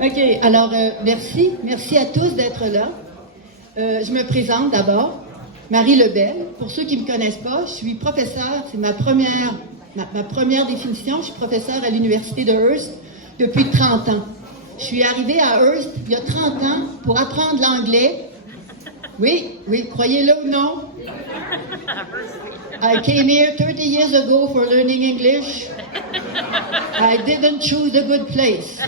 OK, alors merci à tous d'être là. Je me présente d'abord, Marie Lebel. Pour ceux qui ne me connaissent pas, je suis professeure, c'est ma première définition, je suis professeure à l'Université de Hearst depuis 30 ans. Je suis arrivée à Hearst il y a 30 ans pour apprendre l'anglais. Oui, croyez-le ou non. I came here 30 years ago for learning English. I didn't choose a good place.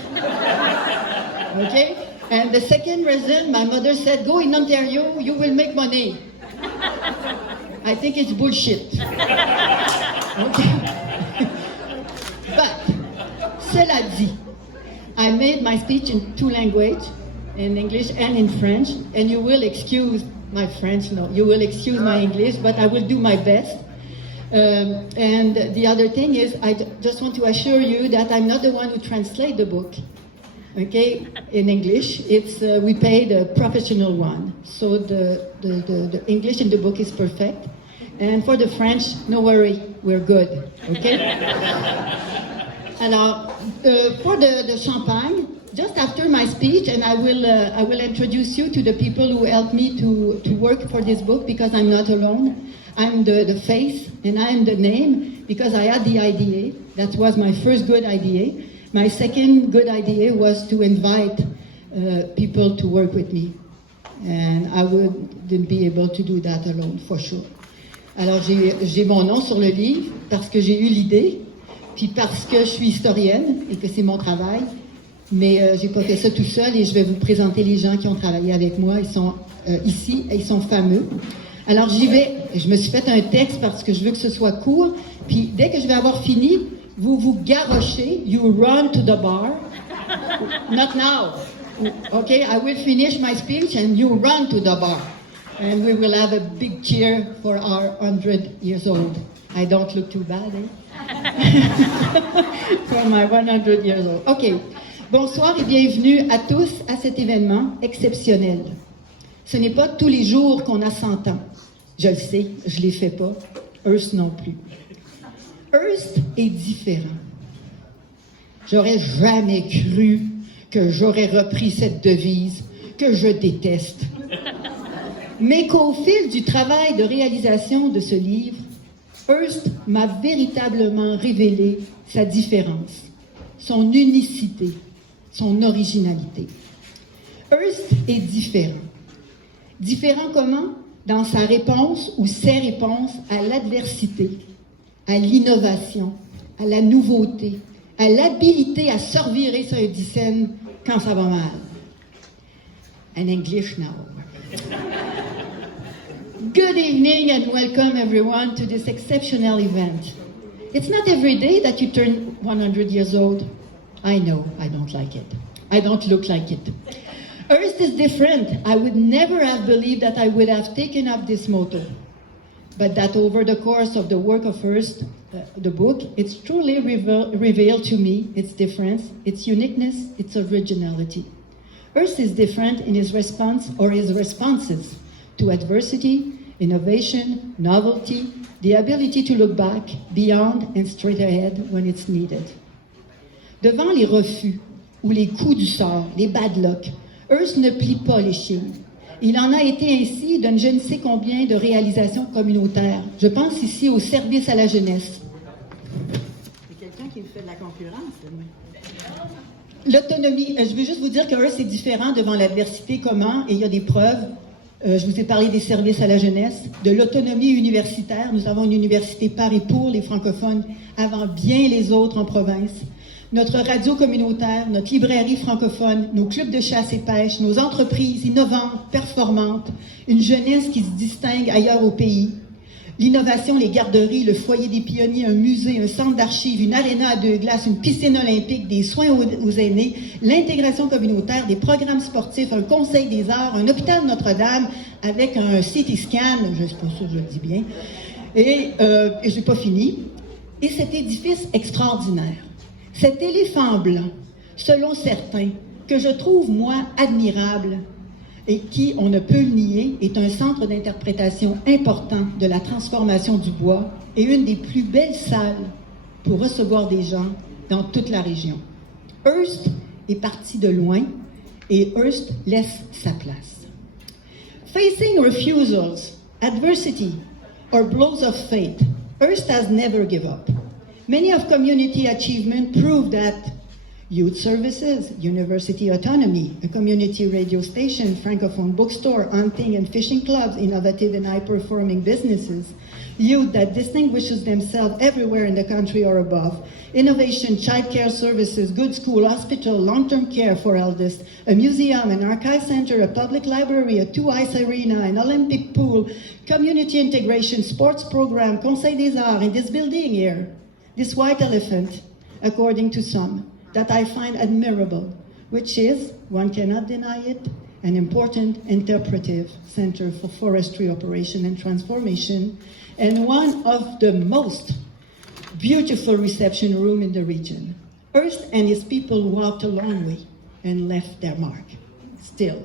Okay? And the second reason, my mother said, go in Ontario, you will make money. I think it's bullshit. Okay? But, cela dit, I made my speech in 2 languages, in English and in French, and you will excuse my French, no, you will excuse my English, but I will do my best. And the other thing is, I just want to assure you that I'm not the one who translates the book, okay, in English. It's, we paid a professional one, so the English in the book is perfect. And for the French, no worry, we're good, okay? Alors, for the champagne, just after my speech, and I will introduce you to the people who helped me to work for this book, because I'm not alone. I'm the face and I'm the name because I had the idea. That was my first good idea. My second good idea was to invite people to work with me. And I wouldn't be able to do that alone, for sure. Alors j'ai mon nom sur le livre parce que j'ai eu l'idée, puis parce que je suis historienne et que c'est mon travail. Mais j'ai pas fait ça tout seul et je vais vous présenter les gens qui ont travaillé avec moi. Ils sont ici et ils sont fameux. Alors j'y vais. Je me suis fait un texte parce que je veux que ce soit court. Puis dès que je vais avoir fini, vous vous garochez. You run to the bar. Not now. Okay, I will finish my speech and you run to the bar. And we will have a big cheer for our 100 years old. I don't look too bad, eh? For my 100 years old. Okay. Bonsoir et bienvenue à tous à cet événement exceptionnel. Ce n'est pas tous les jours qu'on a 100 ans. Je le sais, je ne les fais pas. Hearst non plus. Hearst est différent. J'aurais jamais cru que j'aurais repris cette devise que je déteste. Mais qu'au fil du travail de réalisation de ce livre, Hearst m'a véritablement révélé sa différence, son unicité, son originalité. Hearst est différent. Différent comment? Dans sa réponse ou ses réponses à l'adversité, à l'innovation, à la nouveauté, à l'habilité à se revirer sur une scène quand ça va mal. In English now. Good evening and welcome everyone to this exceptional event. It's not every day that you turn 100 years old. I know, I don't like it. I don't look like it. Hearst is different. I would never have believed that I would have taken up this motto. But that over the course of the work of Hearst, the book, it's truly revealed to me its difference, its uniqueness, its originality. Hearst is different in his response or his responses to adversity, innovation, novelty, the ability to look back, beyond and straight ahead when it's needed. Devant les refus ou les coups du sort, les bad luck, Hearst ne plie pas les chines. Il en a été ainsi de je ne sais combien de réalisations communautaires. Je pense ici au service à la jeunesse. C'est quelqu'un qui me fait de la concurrence. L'autonomie, je veux juste vous dire que Hearst est différent devant l'adversité. Comment? Et il y a des preuves. Je vous ai parlé des services à la jeunesse, de l'autonomie universitaire. Nous avons une université par et pour les francophones avant bien les autres en province. Notre radio communautaire, notre librairie francophone, nos clubs de chasse et pêche, nos entreprises innovantes, performantes, une jeunesse qui se distingue ailleurs au pays, l'innovation, les garderies, le foyer des pionniers, un musée, un centre d'archives, une aréna à 2 glaces, une piscine olympique, des soins aux aînés, l'intégration communautaire, des programmes sportifs, un conseil des arts, un hôpital Notre-Dame avec un CT scan, je ne suis pas sûre que je le dis bien, et je n'ai pas fini, et cet édifice extraordinaire. Cet éléphant blanc, selon certains, que je trouve, moi, admirable et qui, on ne peut le nier, est un centre d'interprétation important de la transformation du bois et une des plus belles salles pour recevoir des gens dans toute la région. Hearst est parti de loin et Hearst laisse sa place. Facing refusals, adversity, or blows of fate, Hearst has never given up. Many of community achievement prove that youth services, university autonomy, a community radio station, francophone bookstore, hunting and fishing clubs, innovative and high-performing businesses, youth that distinguishes themselves everywhere in the country or above, innovation, child care services, good school, hospital, long-term care for elders, a museum, an archive center, a public library, a two-ice arena, an Olympic pool, community integration, sports program, Conseil des Arts, in this building here, this white elephant, according to some, that I find admirable, which is, one cannot deny it, an important interpretive center for forestry operation and transformation, and one of the most beautiful reception room in the region. Hearst and his people walked a long way and left their mark. Still.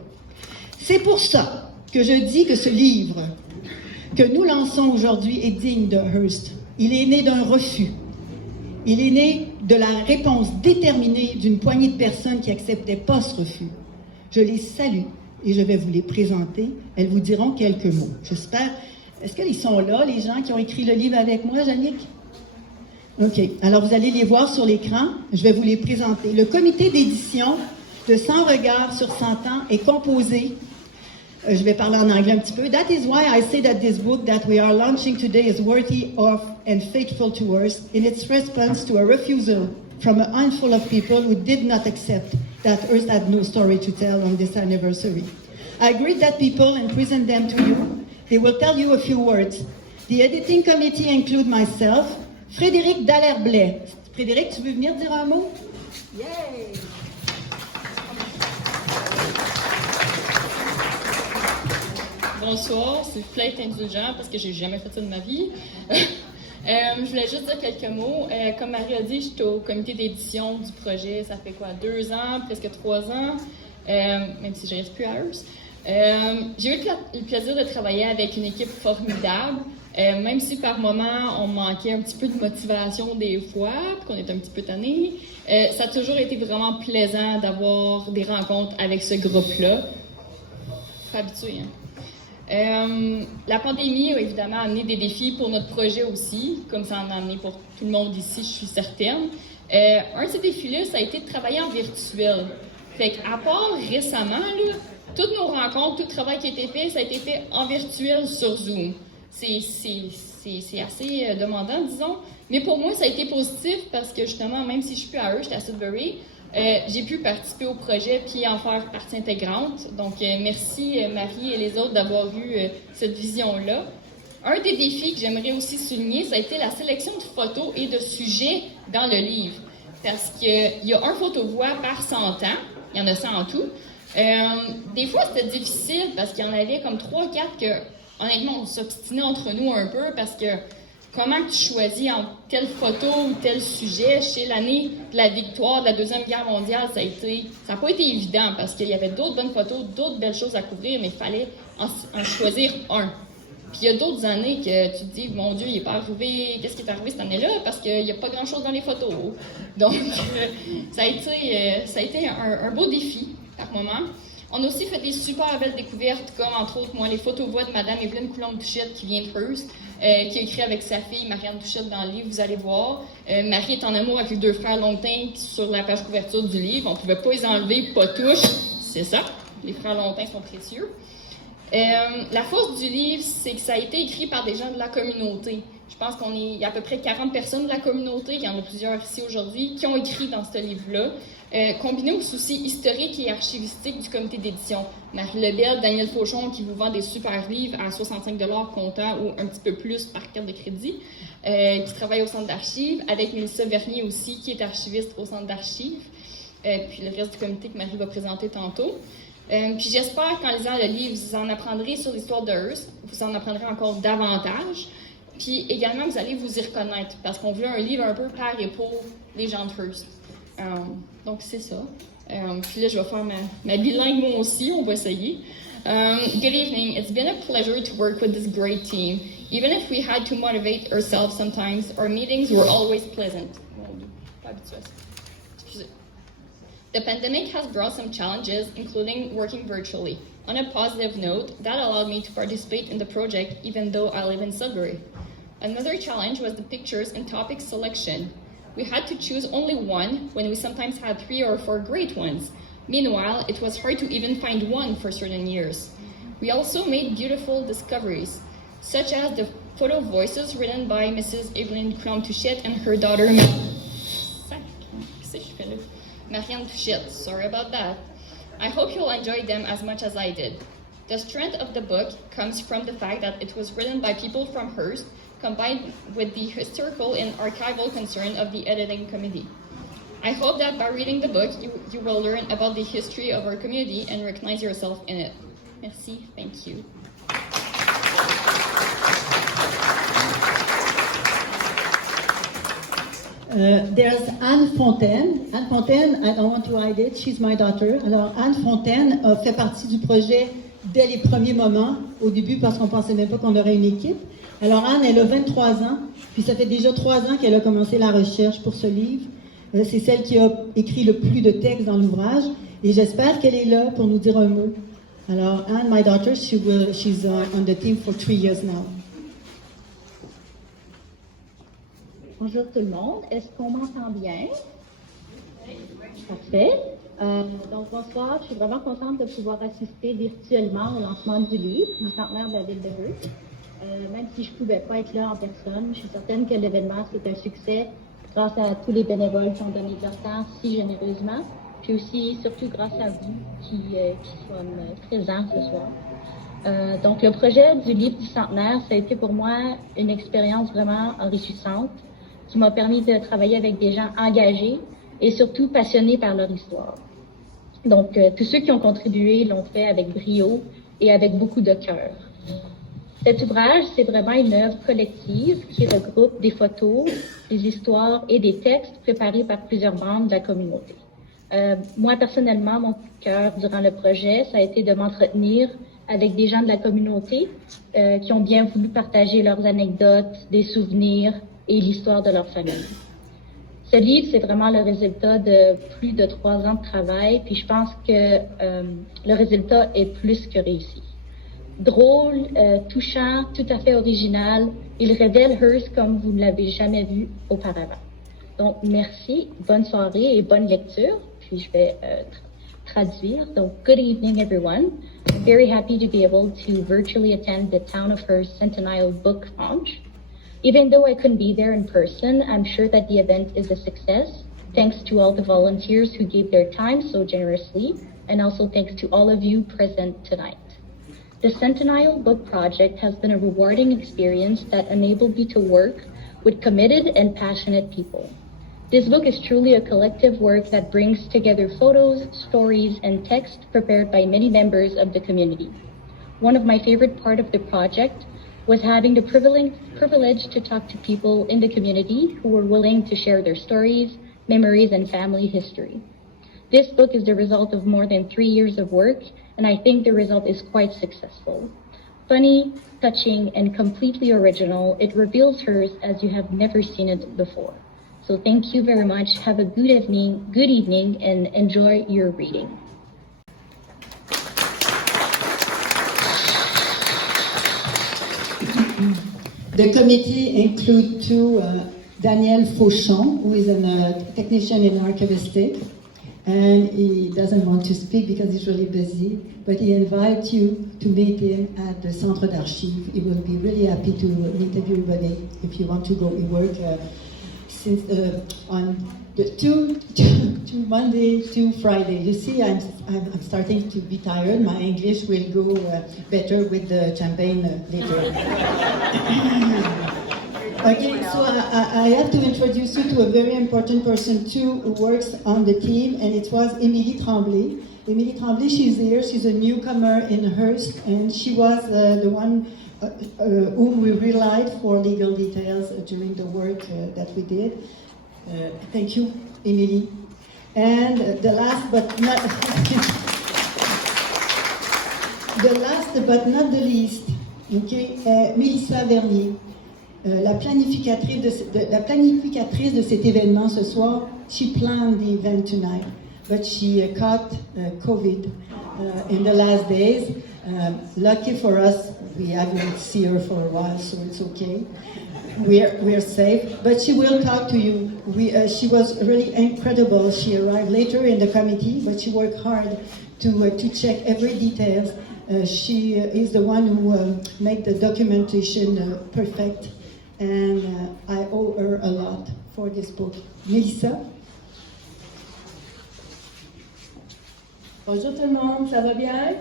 C'est pour ça que je dis que ce livre que nous lançons aujourd'hui est digne de Hearst. Il est né d'un refus. Il est né de la réponse déterminée d'une poignée de personnes qui n'acceptaient pas ce refus. Je les salue et je vais vous les présenter. Elles vous diront quelques mots. J'espère. Est-ce qu'ils sont là, les gens qui ont écrit le livre avec moi, Yannick? OK. Alors, vous allez les voir sur l'écran. Je vais vous les présenter. Le comité d'édition de 100 regards sur 100 ans est composé. Je vais parler en anglais un petit peu. That is why I say that this book that we are launching today is worthy of and faithful to us in its response to a refusal from a handful of people who did not accept that Hearst had no story to tell on this anniversary. I greet that people and present them to you. They will tell you a few words. The editing committee include myself, Frédéric Dallaire-Blais. Frédéric, tu veux venir dire un mot? Yay! Bonsoir, s'il vous plaît, être indulgent parce que j'ai jamais fait ça de ma vie. Je voulais juste dire quelques mots. Comme Marie a dit, je suis au comité d'édition du projet, ça fait quoi, 2 ans, presque 3 ans, même si je reste plus à Hearst. J'ai eu le plaisir de travailler avec une équipe formidable, même si par moments on manquait un petit peu de motivation des fois, puis qu'on était un petit peu tannés. Ça a toujours été vraiment plaisant d'avoir des rencontres avec ce groupe-là. Faut habituer, hein. La pandémie a évidemment amené des défis pour notre projet aussi, comme ça en a amené pour tout le monde ici, je suis certaine. Un de ces défis-là, ça a été de travailler en virtuel. Fait qu'à part récemment, là, toutes nos rencontres, tout le travail qui a été fait, ça a été fait en virtuel sur Zoom. C'est assez demandant, disons. Mais pour moi, ça a été positif parce que justement, même si je suis plus à Hearst, j'étais à Sudbury, j'ai pu participer au projet puis en faire partie intégrante. Donc, merci Marie et les autres d'avoir eu cette vision-là. Un des défis que j'aimerais aussi souligner, ça a été la sélection de photos et de sujets dans le livre. Parce qu'il y a un photo-voix par 100 ans, il y en a 100 en tout. Des fois, c'était difficile parce qu'il y en avait comme 3 ou 4 que, honnêtement, on s'obstinait entre nous un peu parce que comment tu choisis entre telle photo ou tel sujet? Chez l'année de la victoire de la Deuxième Guerre mondiale, ça n'a pas été évident parce qu'il y avait d'autres bonnes photos, d'autres belles choses à couvrir, mais il fallait en choisir un. Puis il y a d'autres années que tu te dis, mon Dieu, il n'est pas arrivé, qu'est-ce qui est arrivé cette année-là? Parce qu'il n'y a pas grand-chose dans les photos. Donc, ça a été un beau défi par moment. On a aussi fait des super belles découvertes, comme entre autres, moi, les photos-voix de Mme Evelyne Coulombe-Touchette, qui vient de Hearst, qui a écrit avec sa fille, Marianne Touchette, dans le livre, vous allez voir. Marie est en amour avec les 2 frères Longtin sur la page couverture du livre. On ne pouvait pas les enlever, pas touche. C'est ça, les frères Longtin sont précieux. La force du livre, c'est que ça a été écrit par des gens de la communauté. Je pense qu'il y a à peu près 40 personnes de la communauté, il y en a plusieurs ici aujourd'hui, qui ont écrit dans ce livre-là, combiné aux soucis historiques et archivistiques du comité d'édition. Marie Lebel, Daniel Fauchon, qui vous vend des super livres à 65 $ comptant ou un petit peu plus par carte de crédit, qui travaille au centre d'archives, avec Mélissa Vernier aussi, qui est archiviste au centre d'archives, puis le reste du comité que Marie va présenter tantôt. Puis j'espère qu'en lisant le livre, vous en apprendrez sur l'histoire de Hearst, vous en apprendrez encore davantage, puis également vous allez vous y reconnaître, parce qu'on veut un livre un peu par et pour les gens de Hearst. Donc c'est ça. Puis là, je vais faire ma bilingue moi aussi, on va essayer. Good evening, it's been a pleasure to work with this great team. Even if we had to motivate ourselves sometimes, our meetings were always pleasant. Pas habitué à ça. Excusez. The pandemic has brought some challenges, including working virtually. On a positive note, that allowed me to participate in the project even though I live in Sudbury. Another challenge was the pictures and topic selection. We had to choose only one when we sometimes had 3 or 4 great ones. Meanwhile, it was hard to even find one for certain years. We also made beautiful discoveries, such as the photo voices written by Mrs. Evelyn Crom-Touchette and her daughter Marianne Touchette. Sorry about that. I hope you'll enjoy them as much as I did. The strength of the book comes from the fact that it was written by people from Hearst, combined with the historical and archival concern of the editing committee. I hope that by reading the book, you will learn about the history of our community and recognize yourself in it. Merci, thank you. There's Anne Fontaine. Anne Fontaine, I don't want to hide it, she's my daughter. Alors, Anne Fontaine a fait partie du projet dès les premiers moments, au début parce qu'on pensait même pas qu'on aurait une équipe. Alors, Anne, elle a 23 ans, puis ça fait déjà 3 ans qu'elle a commencé la recherche pour ce livre. C'est celle qui a écrit le plus de textes dans l'ouvrage, et j'espère qu'elle est là pour nous dire un mot. Alors, Anne, my daughter, she's on the team for 3 years now. Bonjour tout le monde, est-ce qu'on m'entend bien? Parfait. Donc bonsoir, je suis vraiment contente de pouvoir assister virtuellement au lancement du livre, du centenaire de la ville de Hearst. Même si je ne pouvais pas être là en personne, je suis certaine que l'événement c'est un succès grâce à tous les bénévoles qui ont donné leur temps si généreusement, puis aussi surtout grâce à vous qui sommes présents ce soir. Donc le projet du livre du centenaire, ça a été pour moi une expérience vraiment enrichissante, qui m'a permis de travailler avec des gens engagés et surtout passionnés par leur histoire. Donc, tous ceux qui ont contribué l'ont fait avec brio et avec beaucoup de cœur. Cet ouvrage, c'est vraiment une œuvre collective qui regroupe des photos, des histoires et des textes préparés par plusieurs membres de la communauté. Moi, personnellement, mon coup de cœur durant le projet, ça a été de m'entretenir avec des gens de la communauté qui ont bien voulu partager leurs anecdotes, des souvenirs, et l'histoire de leur famille. Ce livre, c'est vraiment le résultat de plus de 3 ans de travail, puis je pense que le résultat est plus que réussi. Drôle, touchant, tout à fait original, il révèle Hearst comme vous ne l'avez jamais vu auparavant. Donc, merci, bonne soirée et bonne lecture, puis je vais traduire. Donc, good evening everyone. I'm very happy to be able to virtually attend the Town of Hearst Centennial Book Launch. Even though I couldn't be there in person, I'm sure that the event is a success, thanks to all the volunteers who gave their time so generously, and also thanks to all of you present tonight. The Centennial Book Project has been a rewarding experience that enabled me to work with committed and passionate people. This book is truly a collective work that brings together photos, stories, and text prepared by many members of the community. One of my favorite parts of the project was having the privilege to talk to people in the community who were willing to share their stories, memories, and family history. This book is the result of more than 3 years of work, and I think the result is quite successful. Funny, touching, and completely original, it reveals Hearst as you have never seen it before. So thank you very much. Have a good evening, and enjoy your reading. The committee include two, Daniel Fauchon, who is a technician in archivistic, and he doesn't want to speak because he's really busy, but he invites you to meet him at the Centre d'Archives. He will be really happy to meet everybody if you want to go. He works on the two Monday to Friday. You see, I'm starting to be tired. My English will go better with the champagne later. Okay, so I have to introduce you to a very important person too who works on the team, and it was Émilie Tremblay. Émilie Tremblay, she's here. She's a newcomer in Hearst, and she was the one whom we relied for legal details during the work that we did. Thank you, Émilie. And the last but not the least, okay, Mélissa Vernier, la planificatrice de cet événement ce soir. She planned the event tonight. but she caught COVID in the last days. Lucky for us, we haven't seen her for a while, so it's okay. We're safe, but she will talk to you. She was really incredible. She arrived later in the committee, but she worked hard to check every detail. She is the one who made the documentation perfect, and I owe her a lot for this book. Melissa? Bonjour tout le monde, ça va bien?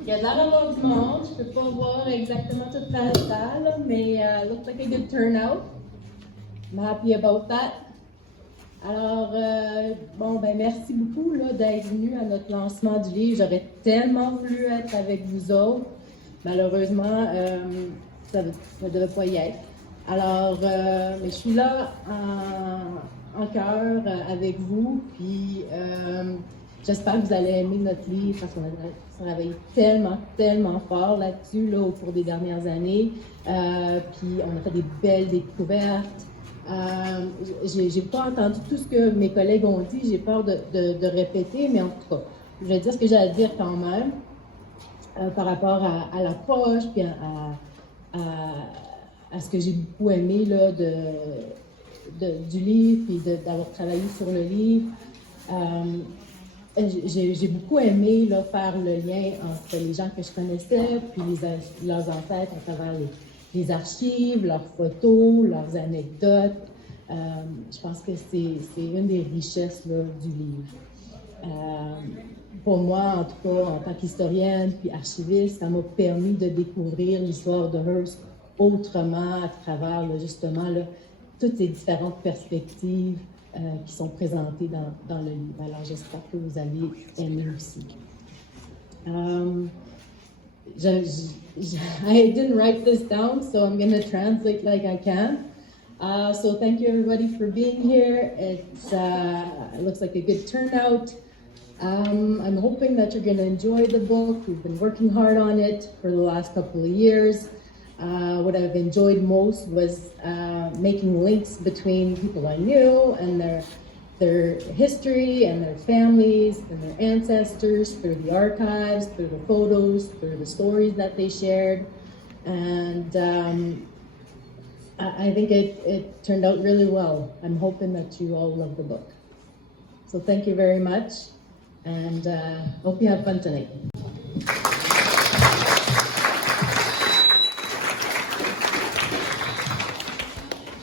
Il y a de l'air d'avoir du monde, je peux pas voir exactement toute la salle, mais looks like a good turnout. I'm happy about that. Alors, merci beaucoup d'être venu à notre lancement du livre. J'aurais tellement voulu être avec vous autres. Malheureusement, ça ne devait pas y être. Alors, mais je suis là en cœur avec vous, puis j'espère que vous allez aimer notre livre parce qu'on a travaillé tellement fort là-dessus au cours des dernières années. Puis on a fait des belles découvertes. J'ai pas entendu tout ce que mes collègues ont dit, j'ai peur de répéter, mais en tout cas, je vais dire ce que j'ai à dire quand même par rapport à la poche, puis à ce que j'ai beaucoup aimé là, du livre, puis d'avoir travaillé sur le livre. J'ai beaucoup aimé là, faire le lien entre les gens que je connaissais, puis leurs ancêtres à travers les archives, leurs photos, leurs anecdotes. Je pense que c'est une des richesses là, du livre. Pour moi, en tout cas, en tant qu'historienne puis archiviste, ça m'a permis de découvrir l'histoire de Hearst autrement à travers là, justement là, toutes ces différentes perspectives qui sont présentées dans le livre. Alors, j'espère que vous allez aimer aussi. I didn't write this down, so I'm going to translate like I can. So thank you everybody for being here. It looks like a good turnout. I'm hoping that you're going to enjoy the book. We've been working hard on it for the last couple of years. What I've enjoyed most was making links between people I knew and their history and their families and their ancestors through the archives, through the photos, through the stories that they shared. And I think it turned out really well. I'm hoping that you all love the book. So thank you very much, and hope you have fun tonight.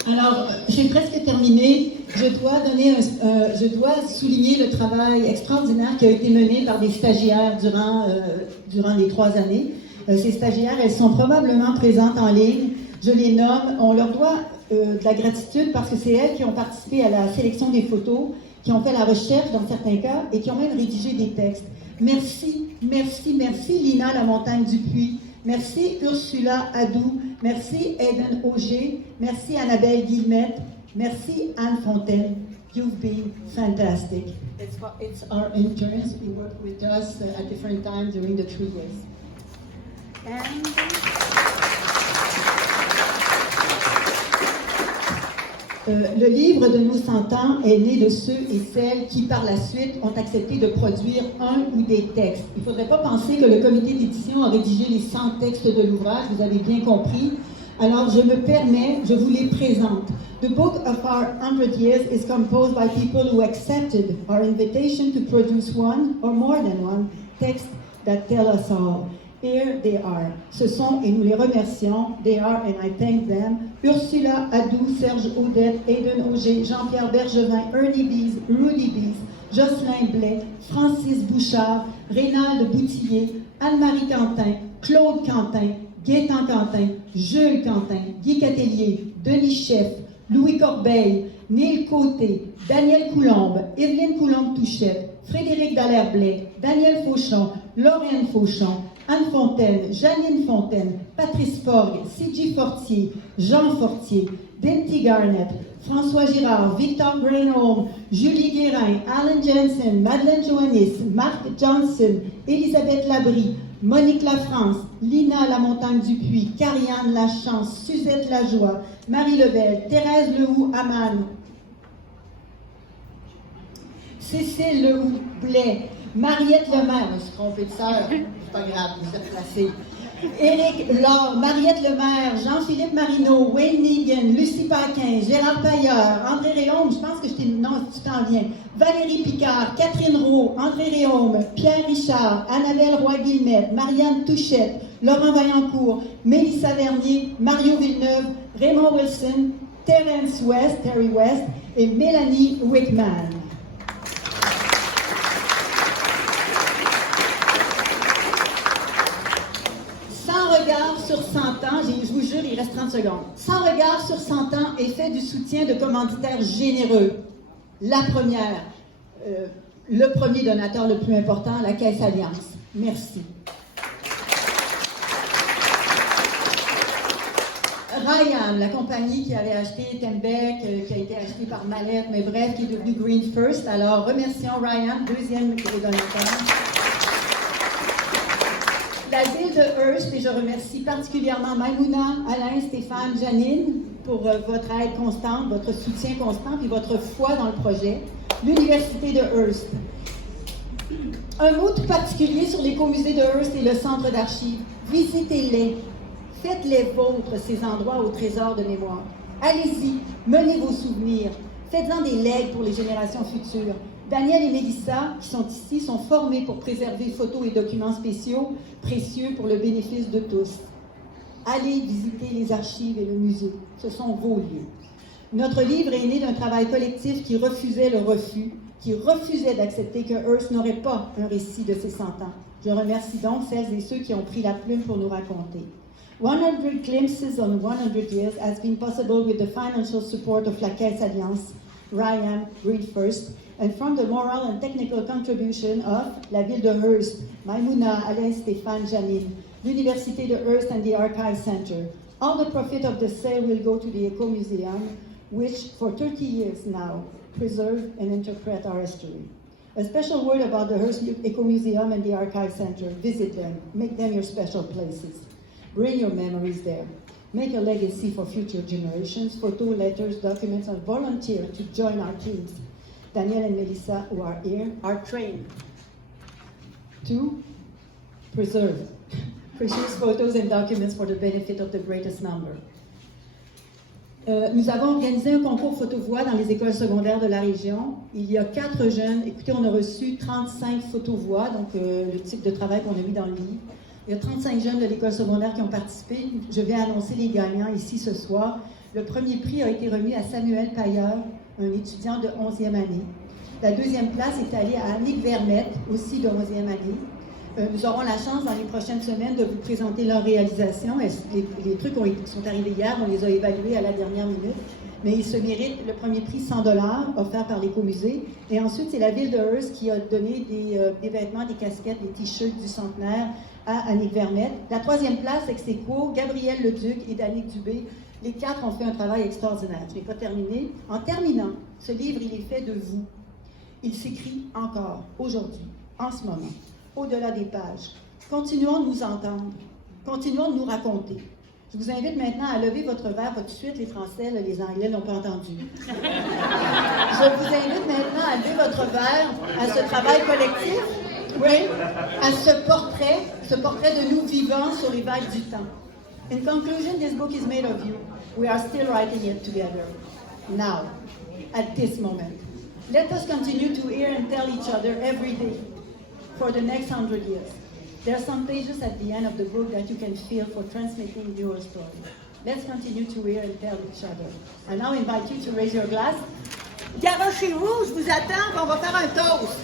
Alors, j'ai presque terminé. Je dois souligner le travail extraordinaire qui a été mené par des stagiaires durant les 3 années. Ces stagiaires, elles sont probablement présentes en ligne. Je les nomme. On leur doit de la gratitude parce que c'est elles qui ont participé à la sélection des photos, qui ont fait la recherche dans certains cas et qui ont même rédigé des textes. Merci Lina La Montagne Dupuis. Merci Ursula Adou, merci Aidan Auger, merci Annabelle Guillemette, merci Anne Fontaine. You've been fantastic. It's our interns who worked with us at different times during the 3 years. And le livre de nos 100 ans est né de ceux et celles qui, par la suite, ont accepté de produire un ou des textes. Il ne faudrait pas penser que le comité d'édition a rédigé les 100 textes de l'ouvrage, vous avez bien compris. Alors, je vous les présente. The book of our 100 years is composed by people who accepted our invitation to produce one or more than one text that tell us all. Here they are. Ce sont, et nous les remercions, they are and I thank them, Ursula Adou, Serge Audette, Aidan Auger, Jean-Pierre Bergevin, Ernie Bees, Rudy Bees, Jocelyn Blais, Francis Bouchard, Rénald Boutillier, Anne-Marie Quentin, Claude Quentin, Gaétan Quentin, Jules Quentin, Guy Catelier, Denis Chef, Louis Corbeil, Neil Côté, Daniel Coulombe, Evelyne Coulombe-Touchette, Frédéric Dallaire-Blais, Daniel Fauchon, Lorraine Fauchon, Anne Fontaine, Janine Fontaine, Patrice Forgue, C.J. Fortier, Jean Fortier, Dinty Garnett, François Girard, Victor Greenholm, Julie Guérin, Alan Jensen, Madeleine Joannis, Marc Johnson, Elisabeth Labrie, Monique Lafrance, Lina La Montagne Dupuis, Carianne Lachance, Suzette Lajoie, Marie Lebel, Thérèse Lehoux Aman, Cécile Lehoublet, Mariette Lemaire, je me suis trompée de sœur, c'est pas grave, vous êtes placés. Éric Laure, Mariette Lemaire, Jean-Philippe Marino, Wayne Negan, Lucie Paquin, Gérard Pailleur, André Réaume, je pense que je t'ai... Non, tu t'en viens. Valérie Picard, Catherine Roux, André Réaume, Pierre Richard, Annabelle Roy-Guillemette, Marianne Touchette, Laurent Vaillancourt, Mélissa Vernier, Mario Villeneuve, Raymond Wilson, Terry West et Mélanie Wickman. Regard sur 100 ans, je vous jure, il reste 30 secondes. 100 regards sur 100 ans est fait du soutien de commanditaires généreux. La première, le premier donateur le plus important, la Caisse Alliance. Merci. Ryan, la compagnie qui avait acheté Tembec, qui a été achetée par Mallette, mais bref, qui est devenue Green First. Alors, remercions Ryan, deuxième donateur. La ville de Hearst, et je remercie particulièrement Maïmouna, Alain, Stéphane, Janine pour votre aide constante, votre soutien constant et votre foi dans le projet. L'Université de Hearst. Un mot tout particulier sur l'écomusée de Hearst et le centre d'archives. Visitez-les. Faites-les vôtres, ces endroits au trésor de mémoire. Allez-y, menez vos souvenirs. Faites-en des legs pour les générations futures. Daniel et Mélissa, qui sont ici, sont formés pour préserver photos et documents spéciaux, précieux pour le bénéfice de tous. Allez visiter les archives et le musée. Ce sont vos lieux. Notre livre est né d'un travail collectif qui refusait le refus, qui refusait d'accepter que Hearst n'aurait pas un récit de ses 100 ans. Je remercie donc celles et ceux qui ont pris la plume pour nous raconter. 100 glimpses on 100 years has been possible with the financial support of La Caisse Alliance, Ryan, Green First, and from the moral and technical contribution of la ville de Hearst, Maïmouna, Alain, Stéphane, Janine, l'Université de Hearst and the Archive Center. All the profit of the sale will go to the Eco Museum, which for 30 years now preserve and interpret our history. A special word about the Hearst Eco Museum and the Archive Center. Visit them. Make them your special places. Bring your memories there. Make a legacy for future generations. Photo, letters, documents, and volunteer to join our teams. Daniel and Melissa, who are here, are trained to preserve precious photos and documents for the benefit of the greatest number. Nous avons organisé un concours photo-voix dans les écoles secondaires de la région. Il y a 4 jeunes. Écoutez, on a reçu 35 photo-voix, donc le type de travail qu'on a mis dans le livre. Il y a 35 jeunes de l'école secondaire qui ont participé. Je vais annoncer les gagnants ici ce soir. Le premier prix a été remis à Samuel Pailleur, un étudiant de 11e année. La deuxième place est allée à Annick Vermette, aussi de 11e année. Nous aurons la chance dans les prochaines semaines de vous présenter leur réalisation. Les trucs sont arrivés hier, on les a évalués à la dernière minute, mais ils se méritent le premier prix $100 offert par l'Écomusée. Et ensuite, c'est la ville de Hearst qui a donné des vêtements, des casquettes, des t-shirts du centenaire à Annick Vermette. La troisième place, ex aequo, Gabriel Leduc et Danick Dubé. Les 4 ont fait un travail extraordinaire. Je n'ai pas terminé. En terminant, ce livre, il est fait de vous. Il s'écrit encore, aujourd'hui, en ce moment, au-delà des pages. Continuons de nous entendre. Continuons de nous raconter. Je vous invite maintenant à lever votre verre, pas tout de suite, les Français, là, les Anglais ne l'ont pas entendu. Je vous invite maintenant à lever votre verre à ce travail collectif, oui, à ce portrait de nous vivants sur les vagues du temps. In conclusion, this book is made of you. We are still writing it together, now, at this moment. Let us continue to hear and tell each other every day for the next 100 years. There are some pages at the end of the book that you can feel for transmitting your story. Let's continue to hear and tell each other. I now invite you to raise your glass. Garochez-vous, je vous attends, on va faire un toast.